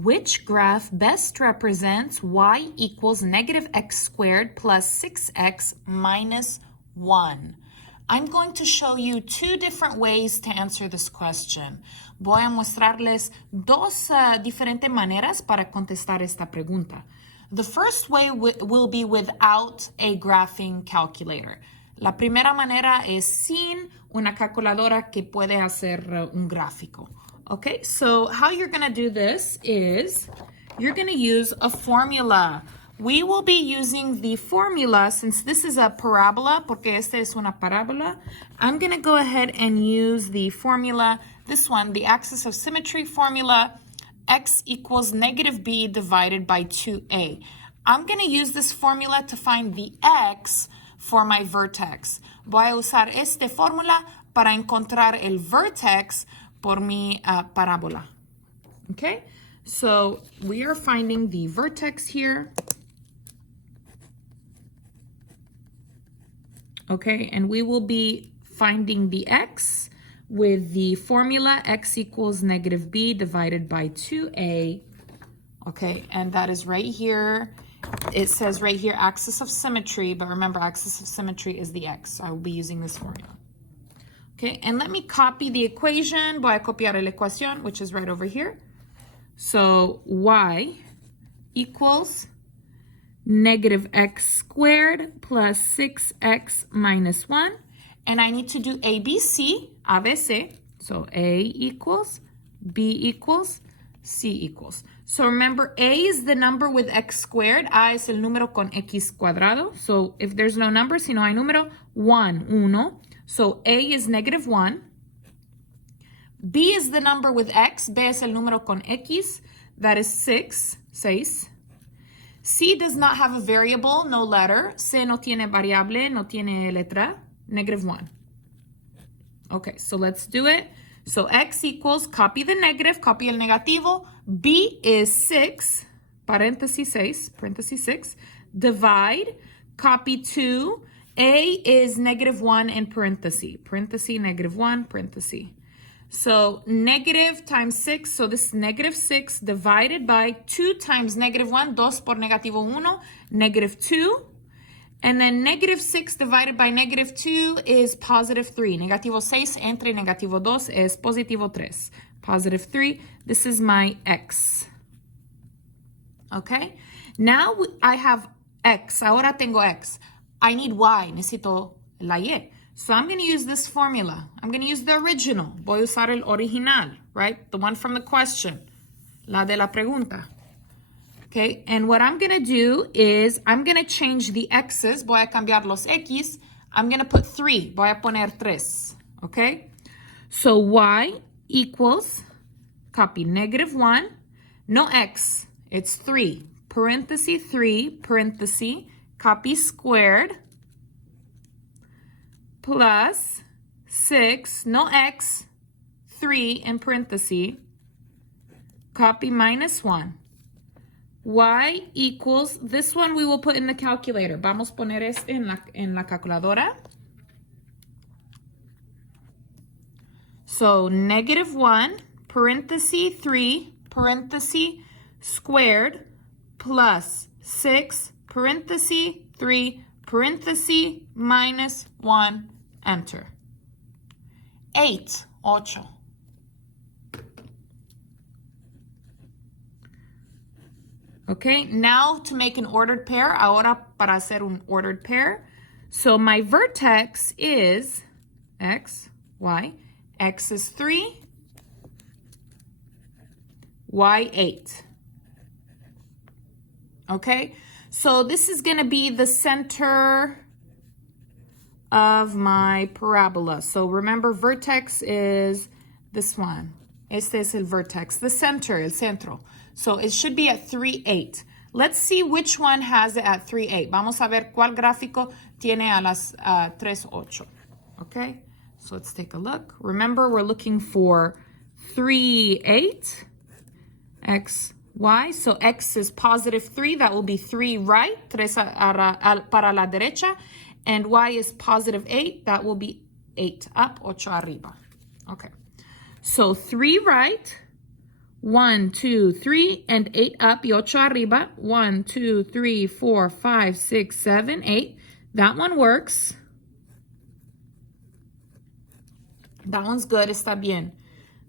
Which graph best represents y equals negative x squared plus 6x minus 1? I'm going to show you two different ways to answer this question. Voy a mostrarles dos diferentes maneras para contestar esta pregunta. The first way will be without a graphing calculator. La primera manera es sin una calculadora que puede hacer un gráfico. Okay, so how you're going to do this is you're going to use a formula. We will be using the formula since this is a parabola, porque esta es una parábola. I'm going to go ahead and use the formula, this one, the axis of symmetry formula, x equals negative b divided by 2a. I'm going to use this formula to find the x for my vertex. Voy a usar esta fórmula para encontrar el vertex por mi parábola. Okay, so we are finding the vertex here. Okay, and we will be finding the x with the formula x equals negative b divided by 2a. Okay, and that is right here. It says right here axis of symmetry, but remember axis of symmetry is the x. So I will be using this formula. Okay, and let me copy the equation. Voy a copiar la ecuación, which is right over here. So y equals negative x squared plus 6x minus 1. And I need to do ABC, ABC. So A equals, B equals, C equals. So remember, A is the number with x squared. A es el número con x cuadrado. So if there's no number, si no hay número, 1, uno. So A is negative 1. B is the number with x. B es el número con x. That is 6. C does not have a variable, no letter. C no tiene variable, no tiene letra. Negative 1. Okay, so let's do it. So x equals, copy the negative, copy el negativo. B is 6, paréntesis 6, paréntesis 6. Divide, copy 2. A is negative 1 in parenthesis. Parenthesis, negative 1, parenthesis. So negative times 6, so this is negative 6 divided by 2 times negative 1, 2 por negativo 1, negative 2. And then negative 6 divided by negative 2 is positive 3. Negativo 6 entre negativo 2 es positivo 3. Positive 3, this is my x. Okay, now I have x, ahora tengo x. I need y, necesito la y. So I'm going to use this formula. I'm going to use the original. Voy a usar el original, right? The one from the question. La de la pregunta. Okay, and what I'm going to do is I'm going to change the x's. Voy a cambiar los x. I'm going to put 3. Voy a poner 3. Okay? So y equals, copy negative 1. No x. It's 3. Parenthesis 3, parenthesis, copy squared, plus 6, no x, 3 in parenthesis, copy minus 1. Y equals, this one we will put in the calculator. Vamos a poner esto en la calculadora. So negative 1, parenthesis 3, parenthesis squared, plus 6, parenthesis 3, parenthesis minus 1, enter. 8, 8. Okay, now to make an ordered pair, ahora para hacer un ordered pair. So my vertex is x, y. X is 3, y 8. Okay, so this is going to be the center of my parabola. So remember, vertex is this one. Este es el vertex, the center, el centro. So it should be at 3, 8. Let's see which one has it at 3, 8. Vamos a ver cuál gráfico tiene a las 3, 8. Okay, so let's take a look. Remember, we're looking for 3, 8, x, y. So x is positive 3. That will be 3 right, 3 para la derecha. And y is positive 8. That will be 8 up, 8 arriba. Okay. So 3 right, 1, 2, 3, and 8 up, y 8 arriba. 1, 2, 3, 4, 5, 6, 7, 8. That one works. That one's good, está bien.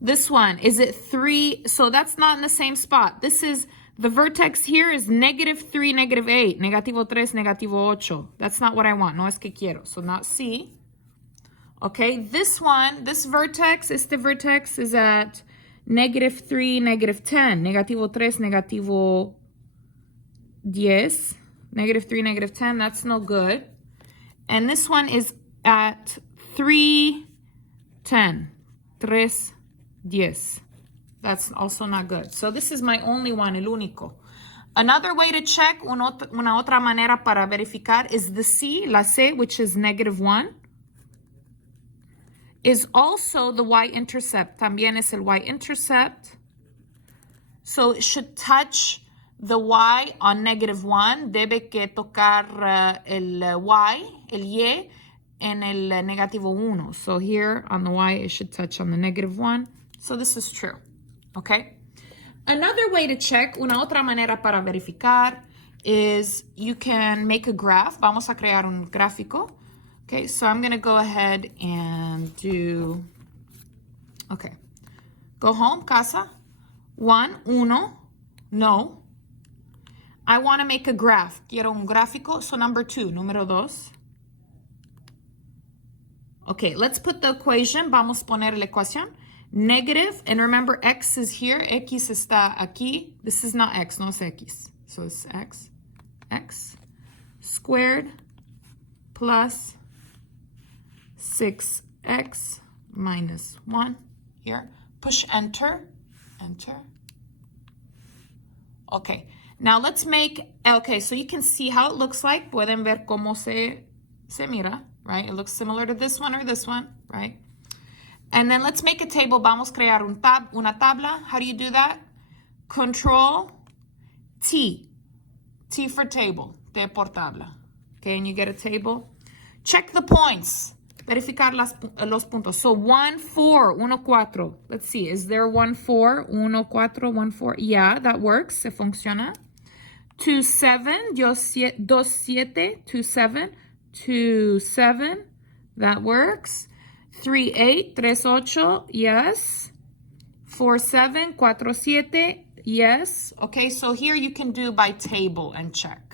This one, is it 3? So that's not in the same spot. This is, the vertex here is -3, -8, -3, -8. That's not what I want. No es que quiero. So not C. Okay, this one, this vertex, este vertex is at -3, -10, -3, -10, -3, -10. That's no good. And this one is at 3, 10, 3, 10. That's also not good. So this is my only one, el único. Another way to check, una otra manera para verificar, is the C, la C, which is -1, is also the y-intercept. También es el y-intercept. So it should touch the y on -1. Debe que tocar el y, en el -1. So here on the y, it should touch on the -1. So this is true. Okay? Another way to check, una otra manera para verificar, is you can make a graph. Vamos a crear un gráfico. Okay, so I'm going to go ahead and do, okay. Go home, casa. 1, no. I want to make a graph. Quiero un gráfico. So number 2, número 2. Okay, let's put the equation. Vamos a poner la ecuación. Negative, and remember x is here. X está aquí. This is not x, no es x. So it's x squared plus 6x minus 1 here. Push enter. Okay, now let's make, okay, so you can see how it looks like. Pueden ver cómo se mira, right? It looks similar to this one or this one, right? And then let's make a table. Vamos a crear una tabla. How do you do that? Control T. T for table. T por tabla. Okay, and you get a table. Check the points. Verificar los puntos. So 1, 4, 1, 4. Let's see. Is there 1, 4, 1, 4, 1, 4? Yeah, that works. Se funciona. 2, 7. 2, 7. 2, 7. 2, 7. That works. 3, 8. 3, 8. Yes. 4, 7. 4, 7. Yes. Okay, so here you can do by table and check.